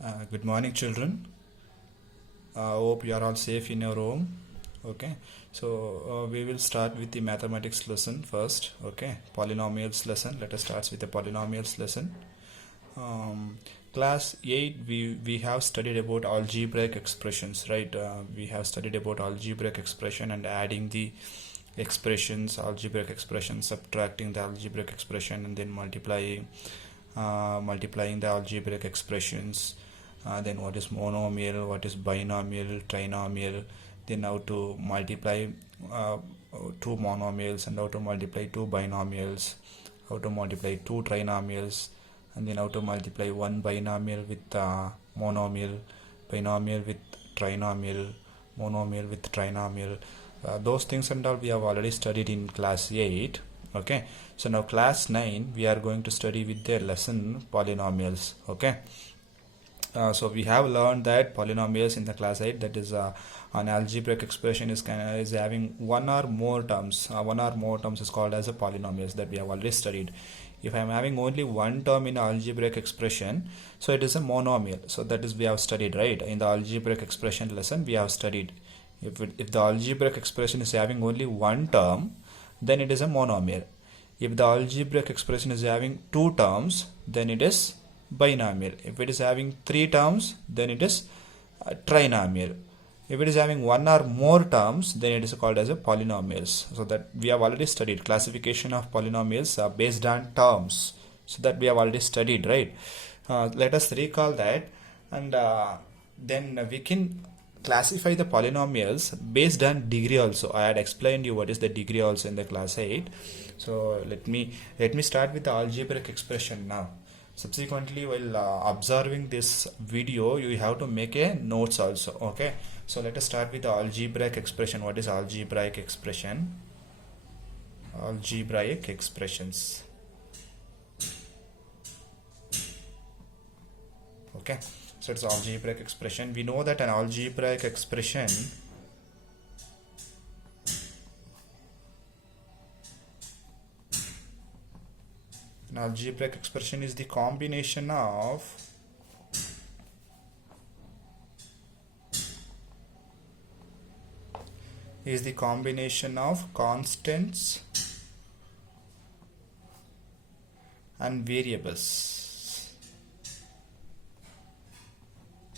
Good morning, children. Hope you are all safe in your home. Okay, so we will start with the mathematics lesson first. Okay, polynomials lesson. Let us start with the polynomials lesson. Class 8, we have studied about algebraic expressions, right? We have studied about algebraic expression and adding the expressions, algebraic expressions, subtracting the algebraic expression, and then multiplying the algebraic expressions. Then what is monomial, what is binomial, trinomial, then how to multiply two monomials and how to multiply two binomials, how to multiply two trinomials, and then how to multiply one binomial with monomial, binomial with trinomial, monomial with trinomial. Those things and all we have already studied in class 8. Okay, so now class 9 we are going to study with the lesson polynomials. Okay, so we have learned that polynomials in the class 8, that is an algebraic expression is having one or more terms. One or more terms is called as a polynomials, that we have already studied. If I am having only one term in algebraic expression, so it is a monomial. So that is we have studied, right? In the algebraic expression lesson we have studied. If the algebraic expression is having only one term, then it is a monomial. If the algebraic expression is having two terms, then it is binomial. If it is having three terms, then it is trinomial. If it is having one or more terms, then it is called as a polynomials. So that we have already studied classification of polynomials based on terms. So that we have already studied, right? Let us recall that, and then we can classify the polynomials based on degree also. I had explained you what is the degree also in the class 8. So let me start with the algebraic expression now. Subsequently, while observing this video, you have to make a notes also. Okay, so let us start with the algebraic expression. What is algebraic expression? Algebraic expressions. Okay, so it's algebraic expression. We know that an algebraic expression is the combination of constants and variables.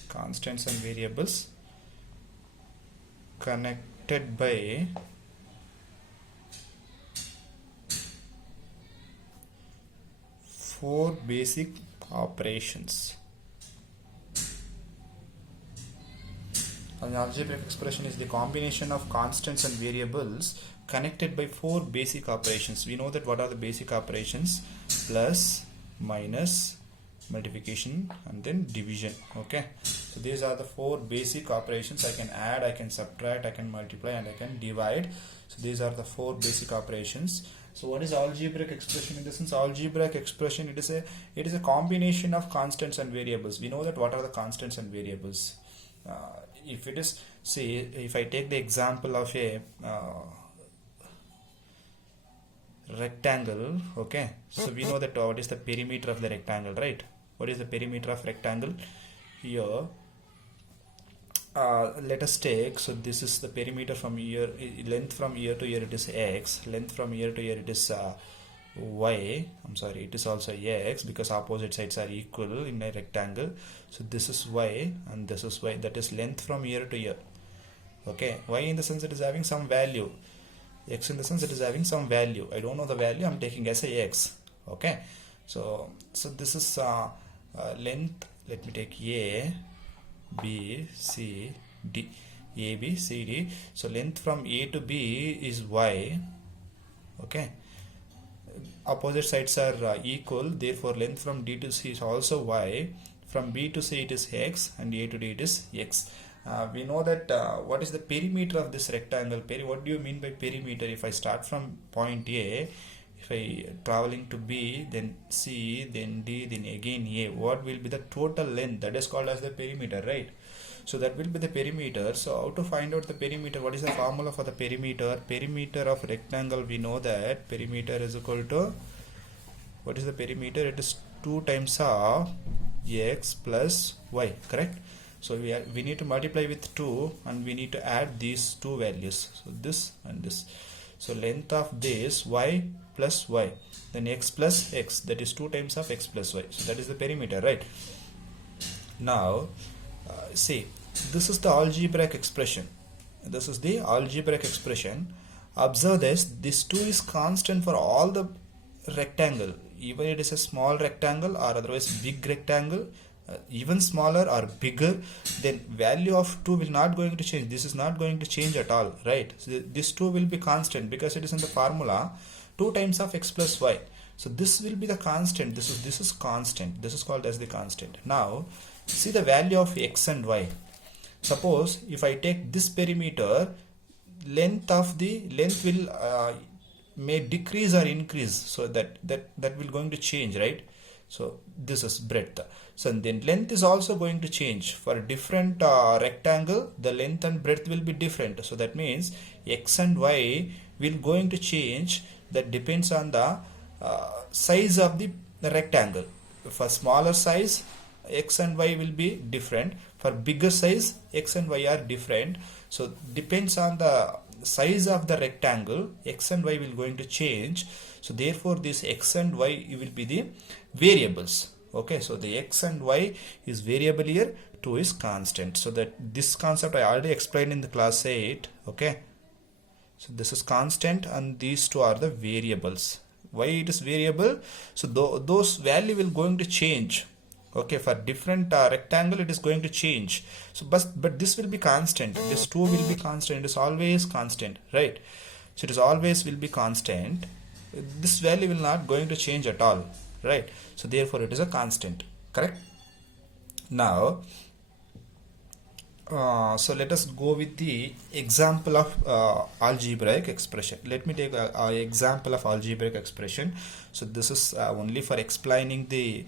Constants and variables connected by four basic operations. An algebraic expression is the combination of constants and variables connected by four basic operations. We know that what are the basic operations? Plus, minus, multiplication, and then division. Okay, so these are the four basic operations. I can add, I can subtract, I can multiply, and I can divide. So these are the four basic operations. So what is algebraic expression? In the sense, algebraic expression, it is a combination of constants and variables. We know that what are the constants and variables. If it is, say, if I take the example of a rectangle, okay, so we know that what is the perimeter of the rectangle, right? What is the perimeter of rectangle? Here, let us take, so this is the perimeter from here, length from here to here it is x, length from here to here it is y, I'm sorry, it is also x, because opposite sides are equal in a rectangle. So this is y and this is y, that is length from here to here. Okay, y in the sense it is having some value, x in the sense it is having some value. I don't know the value, I'm taking as a x. Okay, so this is length. Let me take a, b, c, d, a, b, c, d. So length from a to b is y. Okay, opposite sides are equal, therefore length from d to c is also y. From b to c it is x, and a to d it is x. We know that what is the perimeter of this rectangle? What do you mean by perimeter? If I start from point A, if I traveling to B, then C, then D, then again A, what will be the total length? That is called as the perimeter, right? So that will be the perimeter. So how to find out the perimeter? What is the formula for the perimeter? Perimeter of rectangle, we know that perimeter is equal to, what is the perimeter? It is 2 times of x plus y, correct? So we need to multiply with 2 and we need to add these two values, so this and this. So length of this y plus y, then x plus x, that is 2 times of x plus y. So that is the perimeter, right? Now see, this is the algebraic expression. This is the algebraic expression. Observe this 2 is constant for all the rectangle, even it is a small rectangle or otherwise big rectangle, even smaller or bigger, then value of 2 will not going to change. This is not going to change at all, right? So this 2 will be constant because it is in the formula 2 times of x plus y. So this will be the constant. This is constant. This is called as the constant. Now see the value of x and y. Suppose if I take this perimeter, length will may decrease or increase, so that will going to change, right? So this is breadth. So then length is also going to change. For a different rectangle, the length and breadth will be different. So that means x and y will going to change. That depends on the size of the rectangle. For smaller size, x and y will be different. For bigger size, x and y are different. So depends on the size of the rectangle, x and y will going to change. So therefore this x and y will be the variables. Okay, so the x and y is variable here, 2 is constant. So that this concept I already explained in the class 8. Okay, so this is constant and these two are the variables. Why it is variable? So those value will going to change. Okay, for different rectangle it is going to change. So but this will be constant. This 2 will be constant. It is always constant, right? So it is always will be constant. This value will not going to change at all, right? So therefore it is a constant, correct? Now so let us go with the example of algebraic expression. Let me take a example of algebraic expression. So this is only for explaining the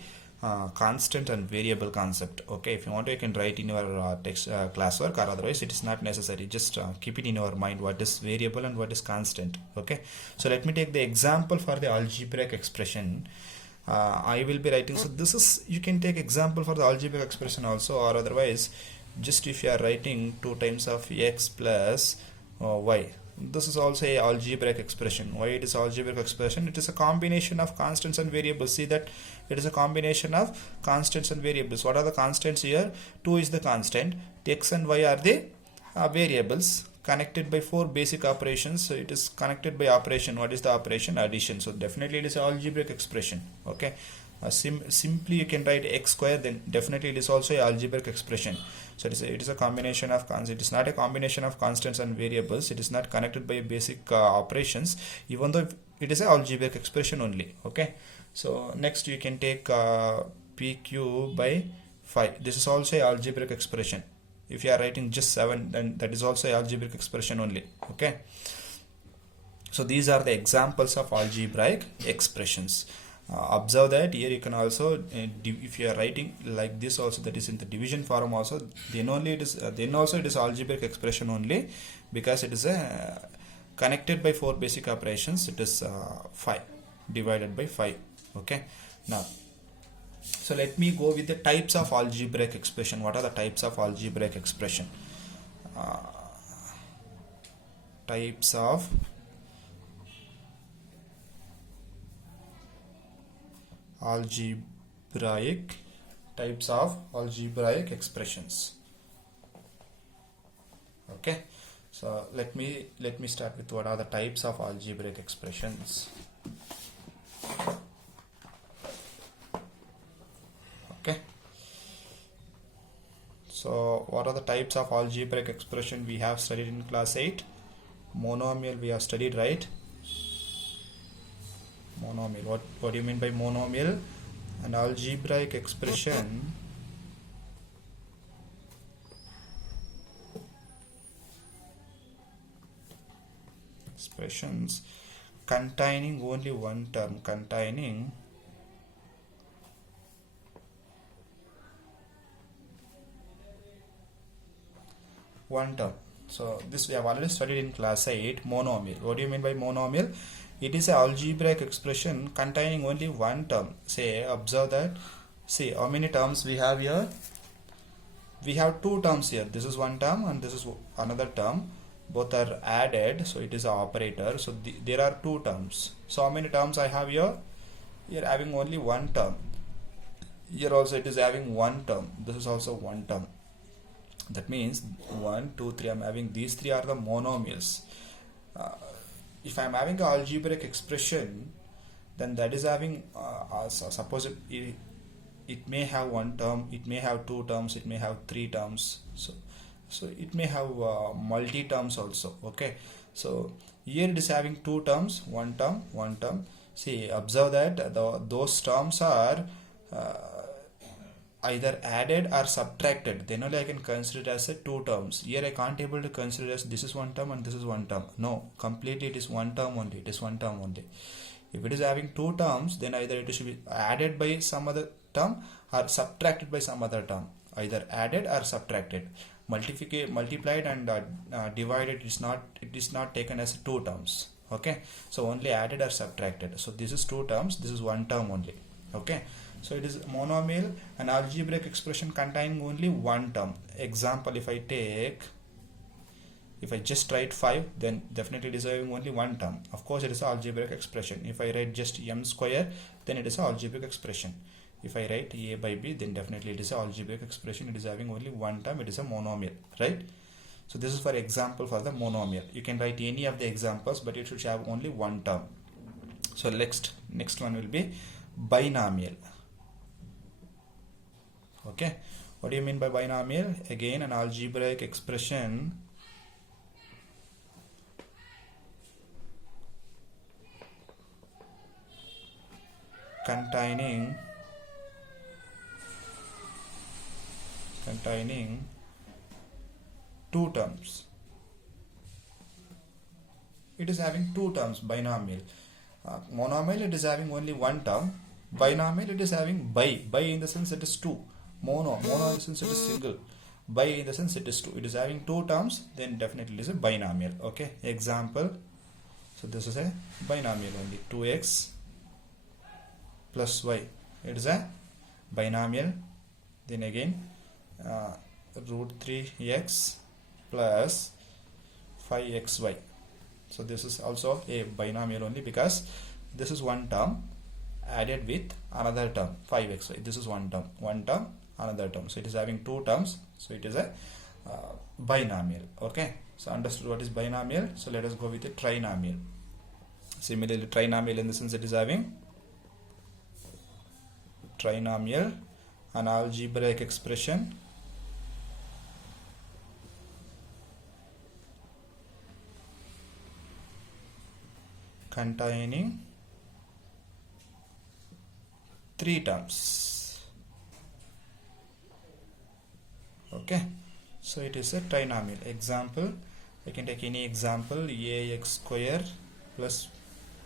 constant and variable concept. Okay, if you want to, you can write in your text classwork, or otherwise it is not necessary. Just keep it in your mind what is variable and what is constant. Okay, so let me take the example for the algebraic expression. I will be writing. So this is, you can take example for the algebraic expression also, or otherwise just if you are writing 2 times of x plus y. This is also a algebraic expression. Why it is algebraic expression? It is a combination of constants and variables. See that it is a combination of constants and variables. What are the constants here? 2 is the constant, x and y are the variables, connected by 4 basic operations. So it is connected by operation. What is the operation? Addition. So definitely it is an algebraic expression. Okay, simply you can write x square, then definitely it is also a algebraic expression. So it is a combination of constants. It is not a combination of constants and variables. It is not connected by basic operations, even though it is an algebraic expression only. Okay, so next you can take pq by 5. This is also a algebraic expression. If you are writing just 7, then that is also a algebraic expression only. Okay, so these are the examples of algebraic expressions. Observe that here you can also if you are writing like this also, that is in the division form also, then only it is then also it is algebraic expression only, because it is connected by 4 basic operations. It is 5 divided by 5. Okay, now so let me go with the types of algebraic expression. What are the types of algebraic expression? Types of algebraic expressions. Okay, so let me start with what are the types of algebraic expressions. Okay, so what are the types of algebraic expression we have studied in class 8? Monomial we have studied, right? Monomial. What do you mean by monomial? An algebraic expression expressions containing only one term, containing one term. So this we have already studied in class 8. Monomial. What do you mean by monomial? It is an algebraic expression containing only one term. Say, observe that See how many terms we have here. We have two terms here. This is one term and this is another term. Both are added, so it is an operator. So there are two terms. So how many terms I have here? Here having only one term. Here also it is having one term. This is also one term. That means 1, 2, 3. I'm having these three are the monomials. If I'm having an algebraic expression, then that is having suppose it may have one term, it may have two terms, it may have three terms. So it may have multi terms also. Okay, so here it is having two terms, one term, one term. See, observe that those terms are either added or subtracted. Then only I can consider it as a two terms. Here I can't able to consider as this is one term and this is one term. No, completely it is one term only. It is one term only. If it is having two terms, then either it should be added by some other term or subtracted by some other term. Either added or subtracted. Multiplied and divided it is not taken as two terms. Okay, so only added or subtracted. So this is two terms, this is one term only. Okay, so it is monomial, an algebraic expression containing only one term. Example, if I just write 5, then definitely it is having only one term. Of course, it is an algebraic expression. If I write just m square, then it is an algebraic expression. If I write a by b, then definitely it is an algebraic expression. It is having only one term. It is a monomial, right? So this is for example for the monomial. You can write any of the examples, but it should have only one term. So next one will be binomial. Okay, what do you mean by binomial? Again, an algebraic expression containing two terms. It is having two terms, binomial. Monomial, it is having only one term. Binomial, it is having bi in the sense it is two. Mono in the sense it is single. Bi in the sense it is two. It is having two terms, then definitely it is a binomial. Okay, example, so this is a binomial only. 2x plus y, it is a binomial. Then again root 3x plus 5xy. So this is also a binomial only because this is one term added with another term 5xy. This is one term, another term. So it is having two terms. So it is a binomial. Okay, so understood what is binomial. So let us go with a trinomial. Similarly, trinomial in the sense it is having trinomial, an algebraic expression containing three terms. Okay, so it is a trinomial. Example, I can take any example, ax square plus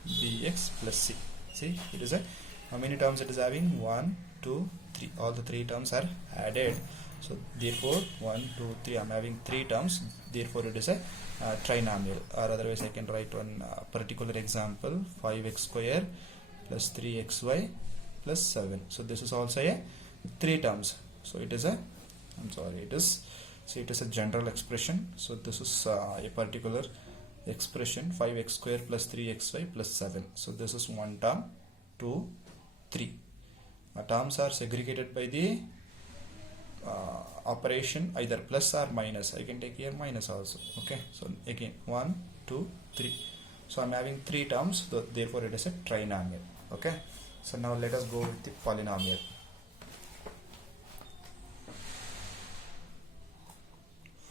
bx plus c. See, it is a, how many terms it is having? 1, 2, 3. All the three terms are added. So therefore 1, 2, 3, I am having three terms. Therefore it is a trinomial. Or otherwise I can write one particular example, 5x square plus 3xy plus 7. So this is also a three terms. So it is a, it is a general expression. So this is a particular expression, 5x square plus 3xy plus 7. So this is one term, 2, 3. Terms are segregated by the operation either plus or minus. I can take here minus also. Okay, so again 1, 2, 3. So I'm having three terms, so therefore it is a trinomial. Okay, so now let us go with the polynomial.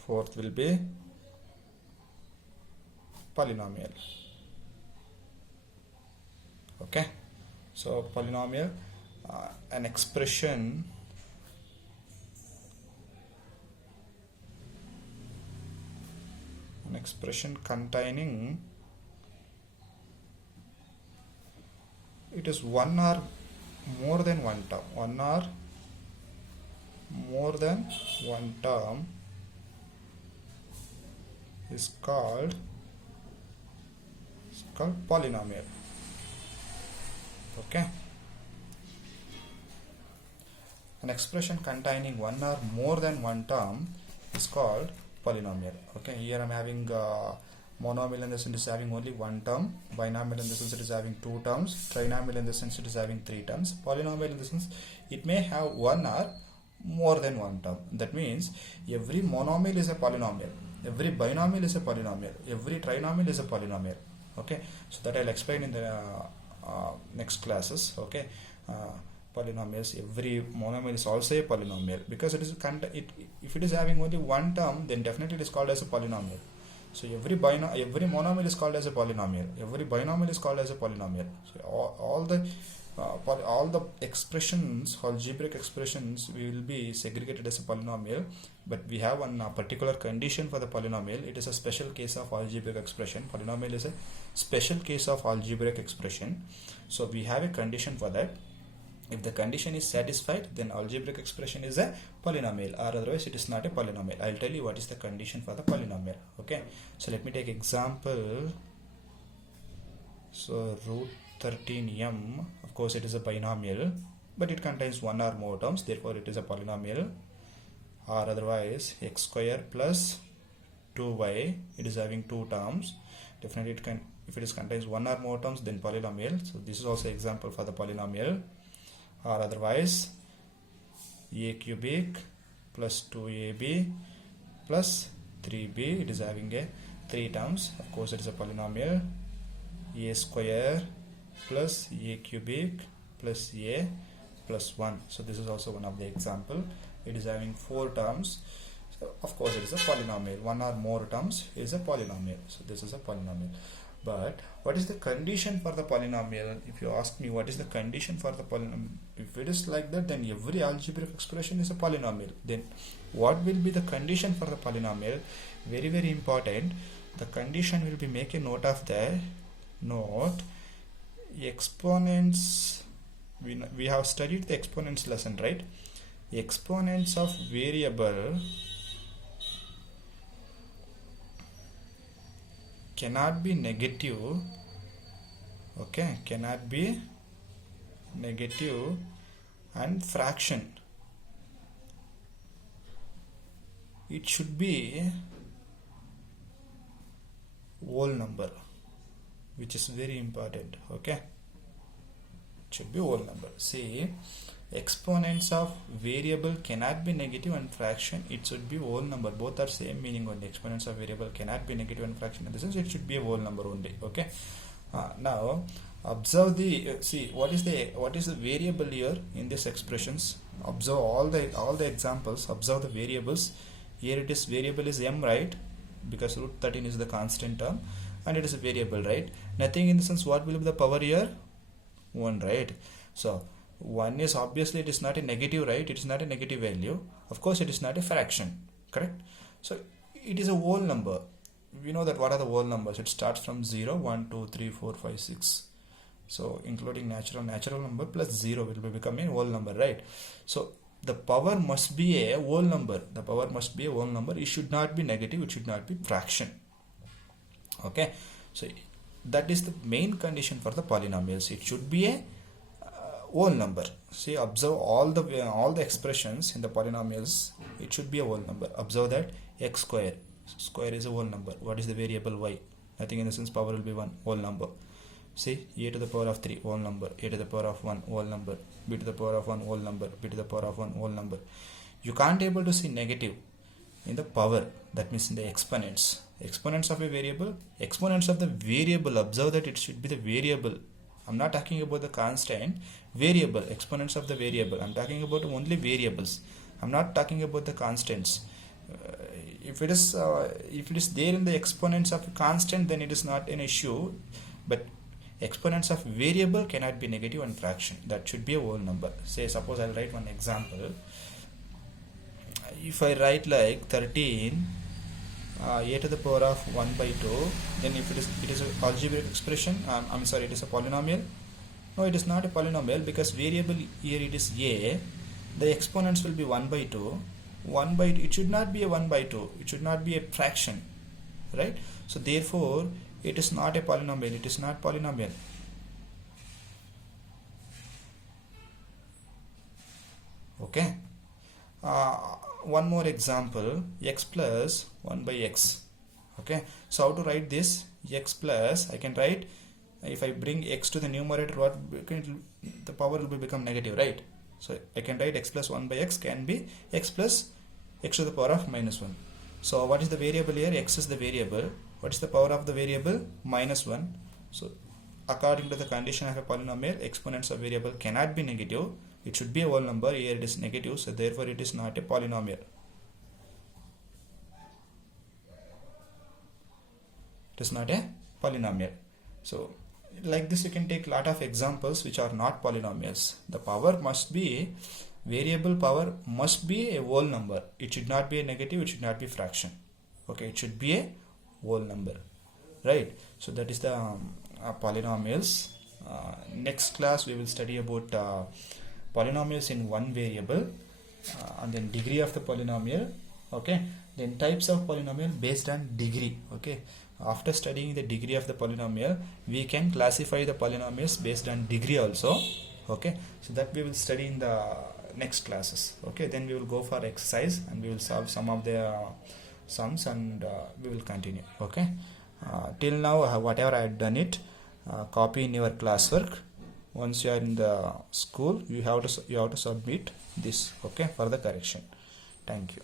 Fourth will be polynomial. Okay, so polynomial, an expression containing, it is one or more than one term, one or more than one term is called polynomial. Okay, an expression containing one or more than one term is called polynomial. Okay, here I'm having monomial in the sense it is having only one term, binomial in the sense it is having two terms, trinomial in the sense it is having three terms, polynomial in the sense it may have one or more than one term. That means every monomial is a polynomial, every binomial is a polynomial, every trinomial is a polynomial. Okay, so that I'll explain in the next classes. Okay, polynomials, every monomial is also a polynomial because it is if it is having only one term, then definitely it is called as a polynomial. So every monomial is called as a polynomial, every binomial is called as a polynomial. So all the expressions, algebraic expressions, will be segregated as a polynomial, but we have one particular condition for the polynomial. It is a special case of algebraic expression. Polynomial is a special case of algebraic expression, so we have a condition for that. If the condition is satisfied, then algebraic expression is a polynomial, or otherwise it is not a polynomial. I'll tell you what is the condition for the polynomial. Okay, so let me take example. So root 13m, of course it is a binomial, but it contains one or more terms, therefore it is a polynomial. Or otherwise x square plus 2y, it is having two terms, definitely it can, if it contains one or more terms, then polynomial. So this is also example for the polynomial. Or otherwise a cubic plus 2ab plus 3b, it is having a three terms, of course it is a polynomial. A square plus a cubic plus a plus 1, so this is also one of the example. It is having four terms, so of course it is a polynomial. One or more terms is a polynomial, so this is a polynomial. But what is the condition for the polynomial? If you ask me what is the condition for the polynomial, if it is like that, then every algebraic expression is a polynomial. Then what will be the condition for the polynomial? Very, very important. The condition will be, make a note of the note, exponents. We have studied the exponents lesson, right? Exponents of variable cannot be negative. Okay, cannot be negative, and fraction, it should be whole number, which is very important. Okay, it should be whole number. See, exponents of variable cannot be negative, and fraction, it should be whole number. Both are same meaning only. Exponents of variable cannot be negative, and fraction in this sense it should be a whole number only. Okay, now observe the see what is the variable here in these expressions. Observe all the examples. Observe the variables. Here it is, variable is m, right? Because root 13 is the constant term, and it is a variable, right? Nothing in the sense, what will be the power here? 1, right? So 1 is obviously, it is not a negative, right? It is not a negative value. Of course it is not a fraction, correct? So it is a whole number. We know that what are the whole numbers. It starts from 0, 1, 2, 3, 4, 5, 6. So including natural number plus 0 will be becoming a whole number, right? So the power must be a whole number. The power must be a whole number. It should not be negative. It should not be fraction. Okay, so that is the main condition for the polynomials. It should be a whole number. See, observe all the expressions in the polynomials. It should be a whole number. Observe that x square is a whole number. What is the variable y? Nothing in the sense, power will be 1, whole number. See, a to the power of 3, whole number. A to the power of 1, whole number. B to the power of 1, whole number. B to the power of 1, whole number. You can't able to see negative in the power, that means in the exponents. Exponents of a variable, exponents of the variable, observe that it should be the variable. I'm not talking about the constant, variable, exponents of the variable. I'm talking about only variables. I'm not talking about the constants. If it is there in the exponents of a constant, then it is not an issue. But exponents of variable cannot be negative and fraction. That should be a whole number. Say, suppose I'll write one example. If I write like 13 a to the power of 1 by 2, then if it is an algebraic expression, it is a polynomial. No, it is not a polynomial, because variable here it is a, the exponents will be 1 by 2. 1 by 2, it should not be a 1 by 2, it should not be a fraction, right? So therefore it is not a polynomial. It is not polynomial. Okay. One more example, x plus 1 by x. Okay, so how to write this? X plus, I can write, if I bring x to the numerator, the power will become negative, right? So I can write x plus 1 by x can be x plus x to the power of minus 1. So what is the variable here? X is the variable. What is the power of the variable? Minus 1. So according to the condition of a polynomial, exponents of variable cannot be negative. It should be a whole number. Here it is negative, so therefore it is not a polynomial. It is not a polynomial. So like this you can take lot of examples which are not polynomials. The power must be, variable power must be a whole number. It should not be a negative, it should not be fraction. Okay, it should be a whole number, right? So that is the polynomials. Next class we will study about polynomials in one variable, and then degree of the polynomial. Okay, then types of polynomial based on degree. Okay, after studying the degree of the polynomial, we can classify the polynomials based on degree also. Okay, so that we will study in the next classes. Okay, then we will go for exercise and we will solve some of the sums, and we will continue. Okay, till now whatever I had done it, copy in your classwork. Once you are in the school, you have to submit this, okay, for the correction. Thank you.